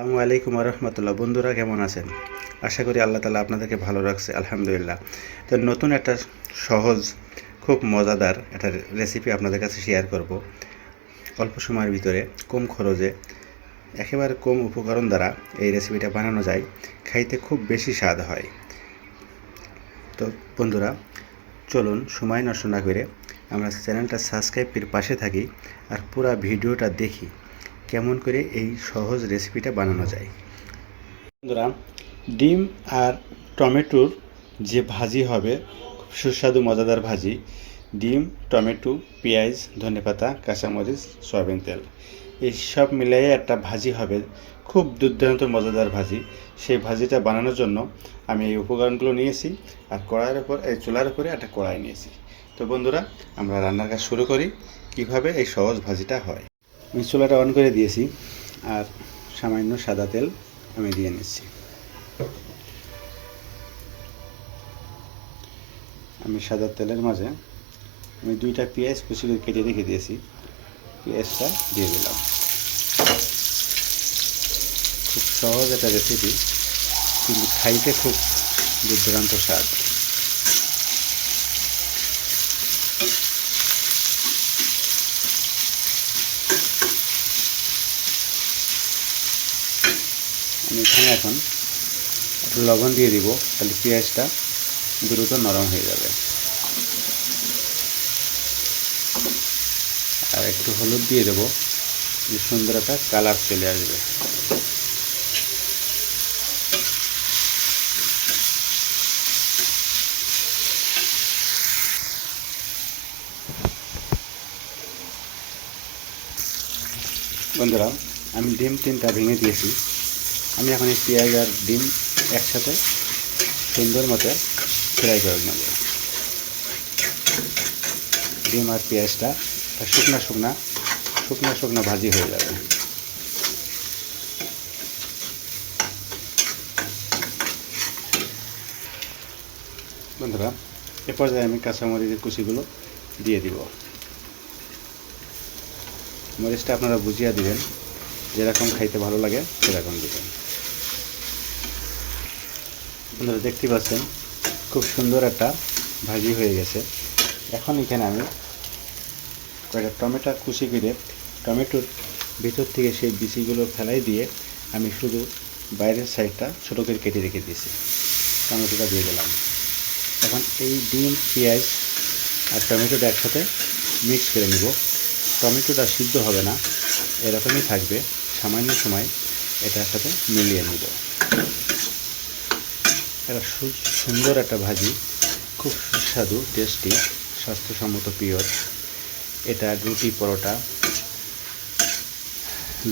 আসসালামু আলাইকুম রহমতুল্লাহ। বন্ধুরা কেমন আছেন? আশা করি আল্লাহ তালা আপনাদেরকে ভালো রাখছে, আলহামদুলিল্লাহ। তো নতুন একটা সহজ, খুব মজাদার একটা রেসিপি আপনাদের কাছে শেয়ার করব। অল্প সময়ের ভিতরে কম খরচে একেবারে কম উপকরণ দ্বারা এই রেসিপিটা বানানো যায়, খাইতে খুব বেশি স্বাদ হয়। তো বন্ধুরা চলুন সময় নষ্ট না করে আমরা চ্যানেলটা সাবস্ক্রাইব করে পাশে থাকি আর পুরো ভিডিওটা দেখি কেমন করে এই সহজ রেসিপিটা বানানো যায়। বন্ধুরা, ডিম আর টমেটোর যে ভাজি হবে, খুব সুস্বাদু মজাদার ভাজি। ডিম, টমেটো, পেঁয়াজ, ধনেপাতা, কাঁচামরিচ, সয়াবিন তেল, এই সব মিলিয়ে একটা ভাজি হবে, খুব দুর্দান্ত মজাদার ভাজি। সেই ভাজিটা বানানোর জন্য আমি এই উপকরণগুলো নিয়েছি আর চুলার উপরে একটা কড়াই নিয়েছি। তো বন্ধুরা, আমরা রান্নার কাজ শুরু করি। কিভাবে এই সহজ ভাজিটা হয়। আমি চুলাটা অন করে দিয়েছি আর সামান্য সাদা তেল আমি দিয়ে নিচ্ছি। আমি সাদা তেলের মাঝে আমি 2টা পেঁয়াজ কুচি করে কেটে রেখে দিয়েছি, পেঁয়াজটা দিয়ে দিলাম। খুব সহজ একটা রেসিপি, কিন্তু খাইতে খুব দুর্দান্ত স্বাদ। আমি এখানে এখন একটু লবণ দিয়ে দিব, তাহলে পেঁয়াজটা দ্রুত নরম হয়ে যাবে। আর একটু হলুদ দিয়ে দেবো, সুন্দর একটা কালার চলে আসবে। বন্ধুরা, আমি ডিম 3টা ভেঙে দিয়েছি। আমি এখন এই পেঁয়াজ আর ডিম একসাথে সুন্দর মতো ফ্রাই করে নেব। ডিম আর পেঁয়াজটা শুকনা ভাজি হয়ে যাবে। বন্ধুরা, এ পর্যায়ে আমি কাঁচামরিচের কুচিগুলো দিয়ে দিব। মরিচটা আপনারা বুঝিয়ে দিবেন, যেরকম খাইতে ভালো লাগে সেরকম দিবেন। বন্ধুরা দেখতে পাচ্ছেন খুব সুন্দর একটা ভাজি হয়ে গেছে। এখন এখানে আমি কয়েকটা টমেটো কুচি করে টমেটোর ভিতর থেকে সেই বিচিগুলো ফেলাই দিয়ে আমি শুধু বাইরের সাইডটা ছোটো করে কেটে রেখে দিয়েছি। টমেটোটা দিয়ে দিলাম। এখন এই ডিম, পেঁয়াজ আর টমেটোটা একসাথে মিক্স করে নিব। টমেটোটা সিদ্ধ হবে না, এরকমই থাকবে। সামান্য সময় এটার সাথে মিলিয়ে নিব। এটা সুন্দর একটা ভাজি, খুব সুস্বাদু, টেস্টি, স্বাস্থ্যসম্মত, পিওর। এটা রুটি, পরোটা,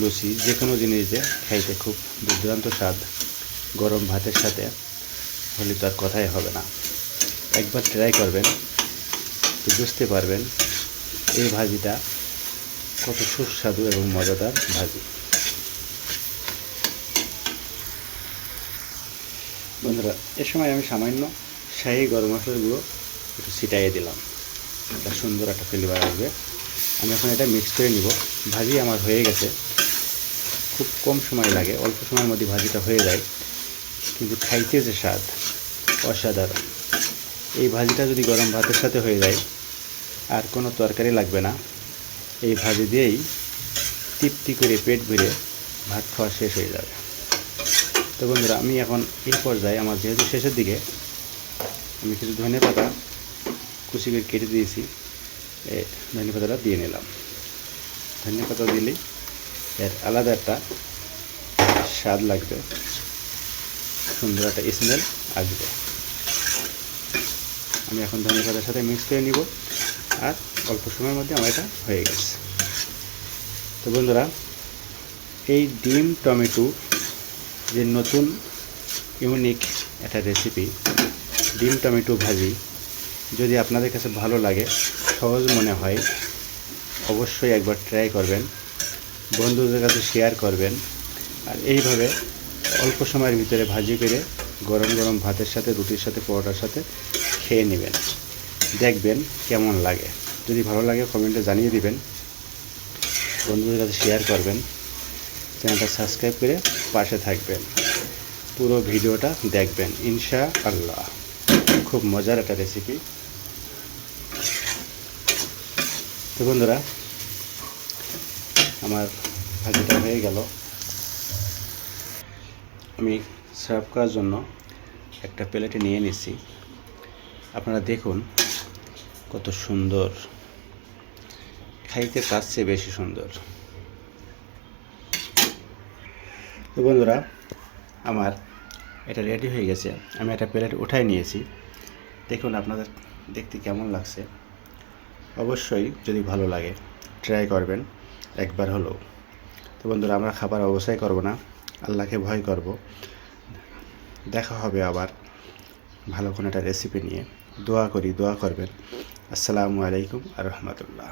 লুচি, যে কোনো জিনিস দিয়ে খাইতে খুব দুর্দান্ত স্বাদ। গরম ভাতের সাথে হলে তো আর কথাই হবে না। একবার ট্রাই করবেন তো বুঝতে পারবেন এই ভাজিটা কত সুস্বাদু এবং মজাদার ভাজি। বন্ধুরা, এ সময় আমি সামান্য শাহি গরম মশলার গুঁড়ো একটু ছিটাইয়ে দিলাম, একটা সুন্দর একটা ফ্লেভার আসবে। আমি এখন এটা মিক্স করে নিব। ভাজি আমার হয়ে গেছে। খুব কম সময় লাগে, অল্প সময়ের মধ্যে ভাজিটা হয়ে যায়, কিন্তু খাইতে যে স্বাদ, অসাধারণ। এই ভাজিটা যদি গরম ভাতের সাথে হয়ে যায় আর কোনো তরকারি লাগবে না, এই ভাজি দিয়েই তৃপ্তি করে পেট ভরে ভাত খাওয়া শেষ হয়ে যাবে। তো বন্ধুরা, আমি এখন এই পর্যায়ে আমার যেহেতু শেষের দিকে, আমি কিছু ধনেপাতা কুচি করে কেটে দিয়েছি, এই ধনেপাতাটা দিয়ে নিলাম। ধনেপাতা দিলেই এর আলাদা একটা স্বাদ লাগবে, সুন্দর একটা স্মেল আসবে। আমি এখন ধনেপাতার সাথে মিক্স করে নিব আর অল্প সময়ের মধ্যে আমার এটা হয়ে গেছে। তো বন্ধুরা, এই ডিম টমেটো যে নতুন ইউনিক একটা রেসিপি, ডিম টমেটো ভাজি, যদি আপনাদের কাছে ভালো লাগে, সহজ মনে হয়, অবশ্যই একবার ট্রাই করবেন, বন্ধুদের কাছে শেয়ার করবেন। আর এইভাবে অল্প সময়ের ভিতরে ভাজি করে গরম গরম ভাতের সাথে, রুটির সাথে, পরোটার সাথে খেয়ে নেবেন, দেখবেন কেমন লাগে। যদি ভালো লাগে কমেন্টে জানিয়ে দিবেন, বন্ধুদের কাছে শেয়ার করবেন। চ্যানেলটা সাবস্ক্রাইব করে পাশে থাকবেন, পুরো ভিডিওটা দেখবেন ইনশাআল্লাহ। খুব মজার একটা রেসিপি। তো বন্ধুরা, আমার ভাজিটা হয়ে গেল। আমি সার্ভ করার জন্য একটা প্লেটে নিয়ে নিচ্ছি। আপনারা দেখুন কত সুন্দর, খাইতে তার চেয়ে বেশি সুন্দর। তো বন্ধুরা, আমার এটা রেডি হয়ে গেছে। আমি একটা প্লেট উঠাই নিয়েছি। দেখুন আপনাদের দেখতে কেমন লাগছে। অবশ্যই যদি ভালো লাগে ট্রাই করবেন একবার হলেও। তো বন্ধুরা, আমরা খাবার অবশ্যই করব না, আল্লাহকে ভয় করব। দেখা হবে আবার ভালো কোনো একটা রেসিপি নিয়ে। দোয়া করি, দোয়া করবেন। আসসালামু আলাইকুম আ রহমতুল্লাহ।